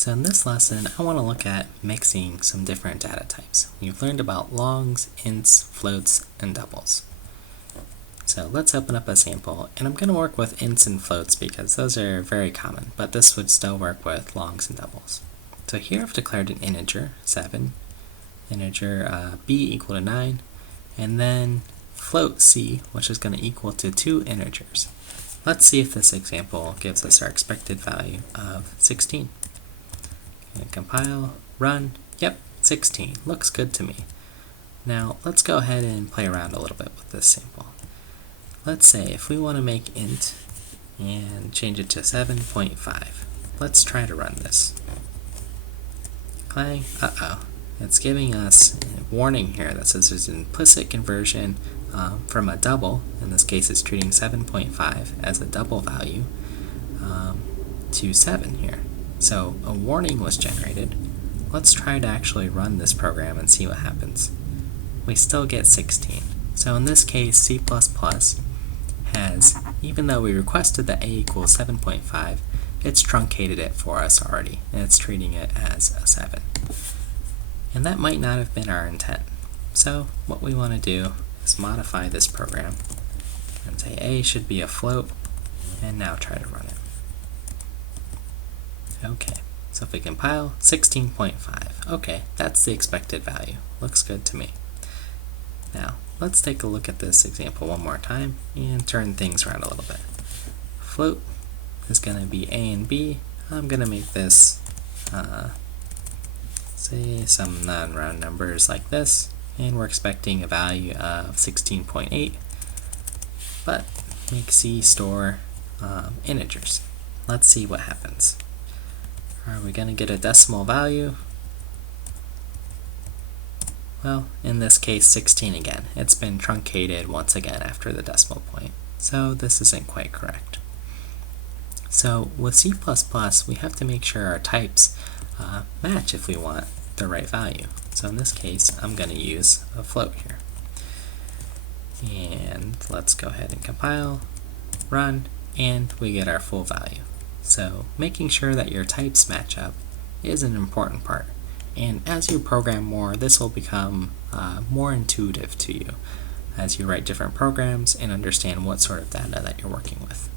So in this lesson, I want to look at mixing some different data types. You've learned about longs, ints, floats, and doubles. So let's open up a sample, and I'm going to work with ints and floats because those are very common, but this would still work with longs and doubles. So here I've declared an integer, 7, integer b equal to 9, and then float c, which is going to equal to 2 integers. Let's see if this example gives us our expected value of 16. And compile, run, yep, 16, looks good to me. Now let's go ahead and play around a little bit with this sample. Let's say if we want to make int and change it to 7.5. Let's try to run this. Clang, it's giving us a warning here that says there's an implicit conversion from a double, in this case it's treating 7.5 as a double value, to 7 here. So a warning was generated. Let's try to actually run this program and see what happens. We still get 16. So in this case, C++ has, even though we requested that a equals 7.5, it's truncated it for us already, and it's treating it as a 7. And that might not have been our intent. So what we want to do is modify this program and say a should be a float, and now try to run it. Okay, so if we compile, 16.5. Okay, that's the expected value. Looks good to me. Now, let's take a look at this example one more time and turn things around a little bit. Float is going to be a and b. I'm going to make this, say, some non-round numbers like this, and we're expecting a value of 16.8, but make c store integers. Let's see what happens. Are we going to get a decimal value? Well, in this case, 16 again. It's been truncated once again after the decimal point, so this isn't quite correct. So with C++, we have to make sure our types match if we want the right value. So in this case, I'm going to use a float here. And let's go ahead and compile, run, and we get our full value. So making sure that your types match up is an important part. And as you program more, this will become more intuitive to you as you write different programs and understand what sort of data that you're working with.